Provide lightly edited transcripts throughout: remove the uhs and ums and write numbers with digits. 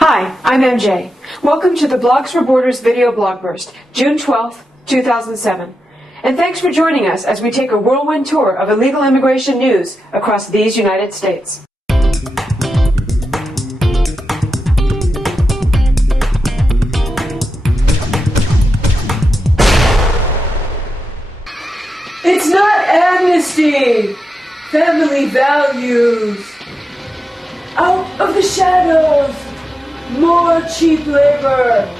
Hi, I'm MJ. Welcome to the Blogs for Borders video Blogburst, June 12th, 2007. And thanks for joining us as we take a whirlwind tour of illegal immigration news across these United States. It's not amnesty! Family values! Out of the shadows! More cheap labor!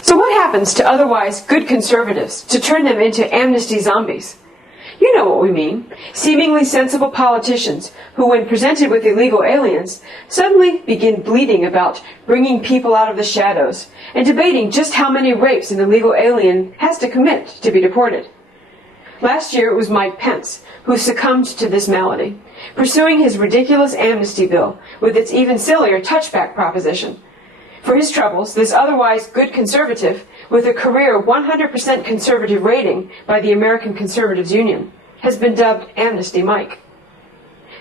So what happens to otherwise good conservatives to turn them into amnesty zombies? You know what we mean. Seemingly sensible politicians who, when presented with illegal aliens, suddenly begin bleating about bringing people out of the shadows and debating just how many rapes an illegal alien has to commit to be deported. Last year it was Mike Pence who succumbed to this malady, pursuing his ridiculous amnesty bill with its even sillier touchback proposition. For his troubles, this otherwise good conservative, with a career 100% conservative rating by the American Conservatives Union, has been dubbed Amnesty Mike.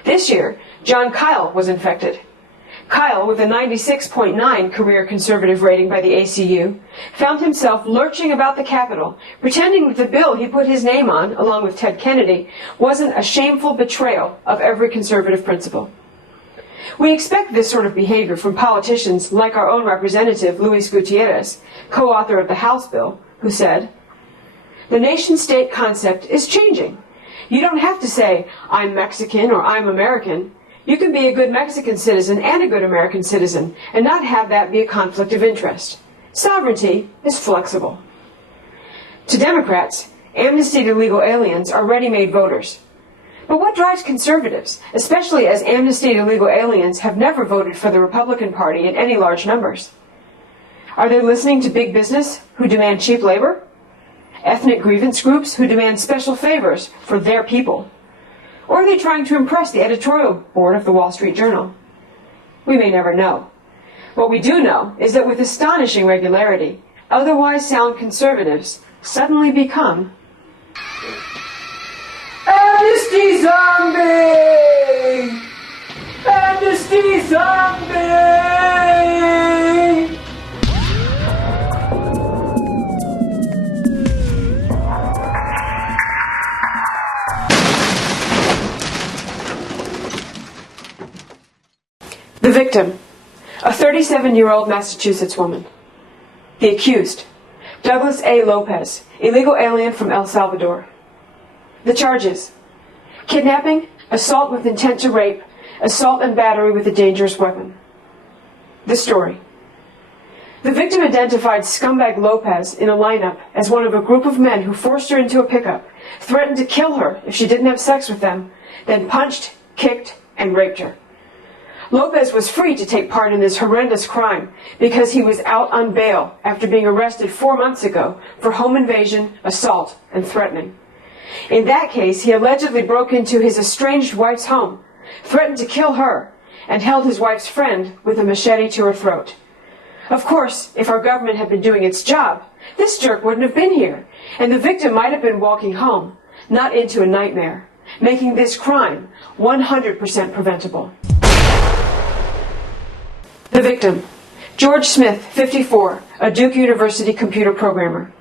This year, John Kyle was infected. Kyle, with a 96.9 career conservative rating by the ACU, found himself lurching about the Capitol, pretending that the bill he put his name on, along with Ted Kennedy, wasn't a shameful betrayal of every conservative principle. We expect this sort of behavior from politicians like our own representative, Luis Gutierrez, co-author of the House bill, who said, "The nation-state concept is changing. You don't have to say, 'I'm Mexican' or 'I'm American.' You can be a good Mexican citizen and a good American citizen and not have that be a conflict of interest. Sovereignty is flexible." To Democrats, amnesty to illegal aliens are ready-made voters. But what drives conservatives, especially as amnesty to illegal aliens have never voted for the Republican Party in any large numbers? Are they listening to big business who demand cheap labor? Ethnic grievance groups who demand special favors for their people? Or are they trying to impress the editorial board of the Wall Street Journal? We may never know. What we do know is that with astonishing regularity, otherwise sound conservatives suddenly become Amnesty Zombie! Amnesty Zombie! the victim, a 37-year-old Massachusetts woman. The accused, Douglas A. Lopez, illegal alien from El Salvador. The charges: kidnapping, assault with intent to rape, assault and battery with a dangerous weapon. The story: the victim identified scumbag Lopez in a lineup as one of a group of men who forced her into a pickup, threatened to kill her if she didn't have sex with them, then punched, kicked, and raped her. Lopez was free to take part in this horrendous crime because he was out on bail after being arrested 4 months ago for home invasion, assault, and threatening. In that case, he allegedly broke into his estranged wife's home, threatened to kill her, and held his wife's friend with a machete to her throat. Of course, if our government had been doing its job, this jerk wouldn't have been here, and the victim might have been walking home, not into a nightmare, making this crime 100% preventable. The victim, George Smith, 54, a Duke University computer programmer.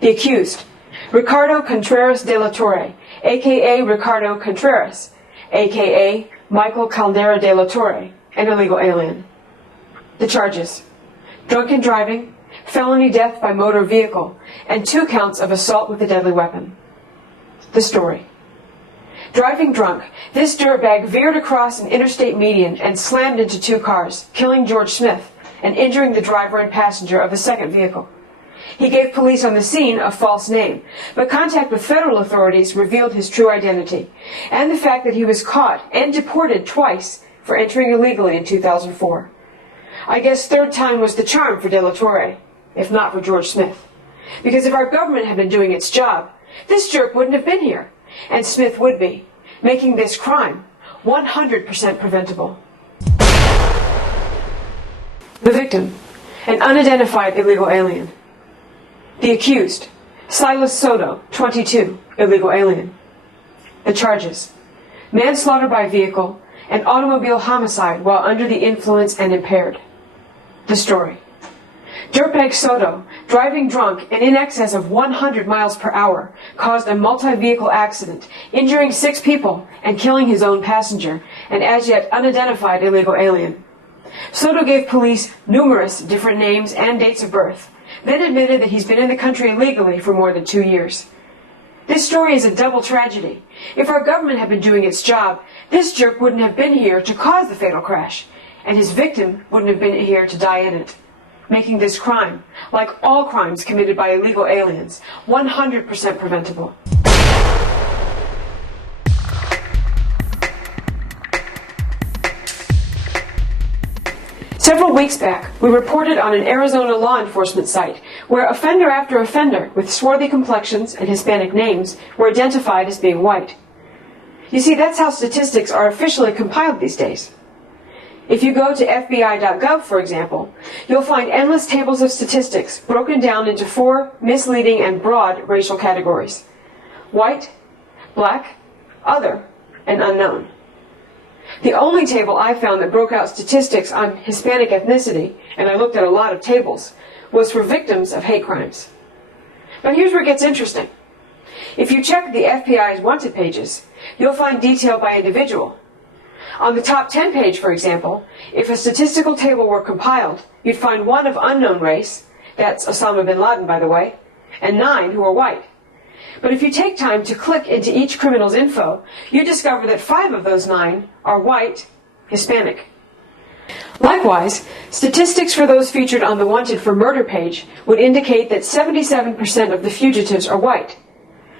The accused, Ricardo Contreras de la Torre, a.k.a. Ricardo Contreras, a.k.a. Michael Caldera de la Torre, an illegal alien. The charges: drunken driving, felony death by motor vehicle, and 2 counts of assault with a deadly weapon. The story: driving drunk, this dirtbag veered across an interstate median and slammed into 2 cars, killing George Smith and injuring the driver and passenger of the second vehicle. He gave police on the scene a false name, but contact with federal authorities revealed his true identity, and the fact that he was caught and deported twice for entering illegally in 2004. I guess third time was the charm for De La Torre, if not for George Smith. Because if our government had been doing its job, this jerk wouldn't have been here, and Smith would be, making this crime 100% preventable. The victim, an unidentified illegal alien. The accused, Silas Soto, 22, illegal alien. The charges: manslaughter by vehicle and automobile homicide while under the influence and impaired. The story. Dirtbag Soto, driving drunk and in excess of 100 miles per hour, caused a multi-vehicle accident, injuring 6 people and killing his own passenger, an as yet unidentified illegal alien. Soto gave police numerous different names and dates of birth, then admitted that he's been in the country illegally for more than 2 years. This story is a double tragedy. If our government had been doing its job, this jerk wouldn't have been here to cause the fatal crash, and his victim wouldn't have been here to die in it, making this crime, like all crimes committed by illegal aliens, 100% preventable. Several weeks back, we reported on an Arizona law enforcement site where offender after offender with swarthy complexions and Hispanic names were identified as being white. You see, that's how statistics are officially compiled these days. If you go to FBI.gov, for example, you'll find endless tables of statistics broken down into 4 misleading and broad racial categories: white, black, other, and unknown. The only table I found that broke out statistics on Hispanic ethnicity, and I looked at a lot of tables, was for victims of hate crimes. But here's where it gets interesting. If you check the FBI's wanted pages, you'll find detail by individual. On the top 10 page, for example, if a statistical table were compiled, you'd find 1 of unknown race, that's Osama bin Laden, by the way, and 9 who are white. But if you take time to click into each criminal's info, you discover that 5 of those 9 are white, Hispanic. Likewise, statistics for those featured on the Wanted for Murder page would indicate that 77% of the fugitives are white.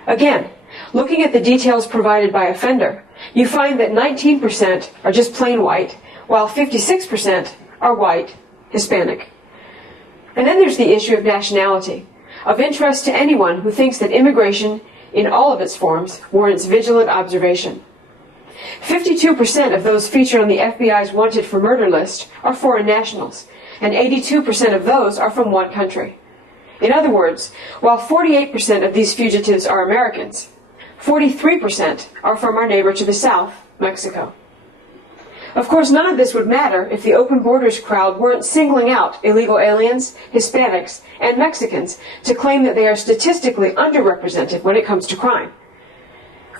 Again, looking at the details provided by offender, you find that 19% are just plain white, while 56% are white, Hispanic. And then there's the issue of nationality, of interest to anyone who thinks that immigration, in all of its forms, warrants vigilant observation. 52% of those featured on the FBI's Wanted for Murder list are foreign nationals, and 82% of those are from one country. In other words, while 48% of these fugitives are Americans, 43% are from our neighbor to the south, Mexico. Of course, none of this would matter if the open borders crowd weren't singling out illegal aliens, Hispanics, and Mexicans to claim that they are statistically underrepresented when it comes to crime.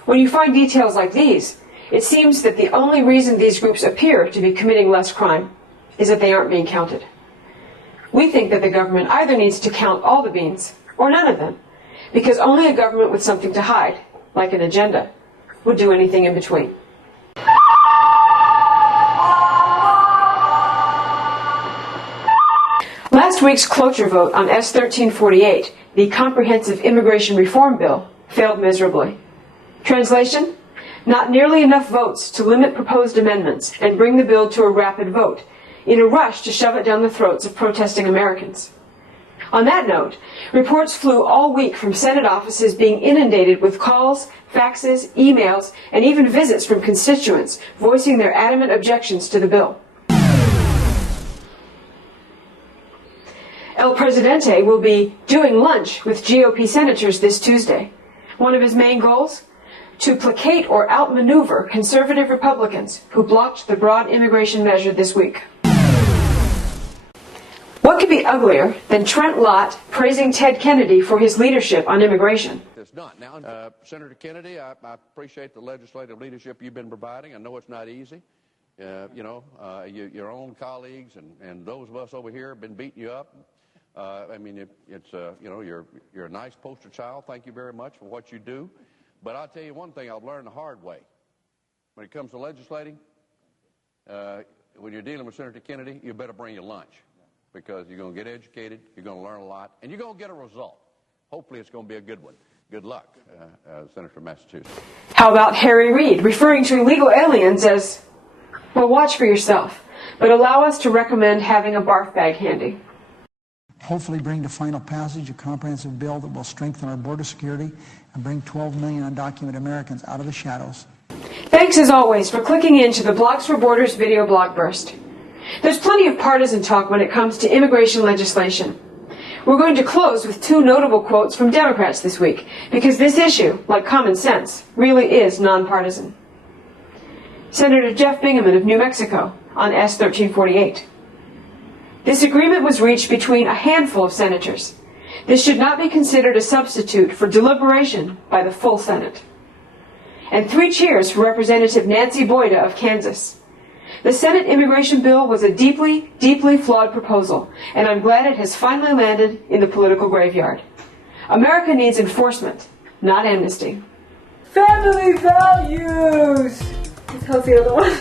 When you find details like these, it seems that the only reason these groups appear to be committing less crime is that they aren't being counted. We think that the government either needs to count all the beans or none of them, because only a government with something to hide, like an agenda, would do anything in between. Last week's cloture vote on S-1348, the Comprehensive Immigration Reform Bill, failed miserably. Translation? Not nearly enough votes to limit proposed amendments and bring the bill to a rapid vote, in a rush to shove it down the throats of protesting Americans. On that note, reports flew all week from Senate offices being inundated with calls, faxes, emails, and even visits from constituents voicing their adamant objections to the bill. El Presidente will be doing lunch with GOP senators this Tuesday. One of his main goals? To placate or outmaneuver conservative Republicans who blocked the broad immigration measure this week. What could be uglier than Trent Lott praising Ted Kennedy for his leadership on immigration? It's not. Now, Senator Kennedy, I appreciate the legislative leadership you've been providing. I know it's not easy. Your own colleagues and those of us over here have been beating you up. You're a nice poster child. Thank you very much for what you do. But I'll tell you one thing I've learned the hard way. When it comes to legislating, when you're dealing with Senator Kennedy, you better bring your lunch, because you're going to get educated, you're going to learn a lot, and you're going to get a result. Hopefully it's going to be a good one. Good luck, Senator from Massachusetts. How about Harry Reid, referring to illegal aliens as, well, watch for yourself, but allow us to recommend having a barf bag handy. Hopefully bring to final passage a comprehensive bill that will strengthen our border security and bring 12 million undocumented Americans out of the shadows. Thanks as always for clicking into the Blogs for Borders video Blogburst. There's plenty of partisan talk when it comes to immigration legislation. We're going to close with 2 notable quotes from Democrats this week, because this issue, like common sense, really is nonpartisan. Senator Jeff Bingaman of New Mexico on S-1348. This agreement was reached between a handful of senators. This should not be considered a substitute for deliberation by the full Senate. And 3 cheers for Representative Nancy Boyda of Kansas. The Senate immigration bill was a deeply, deeply flawed proposal, and I'm glad it has finally landed in the political graveyard. America needs enforcement, not amnesty. Family values! How's the other one?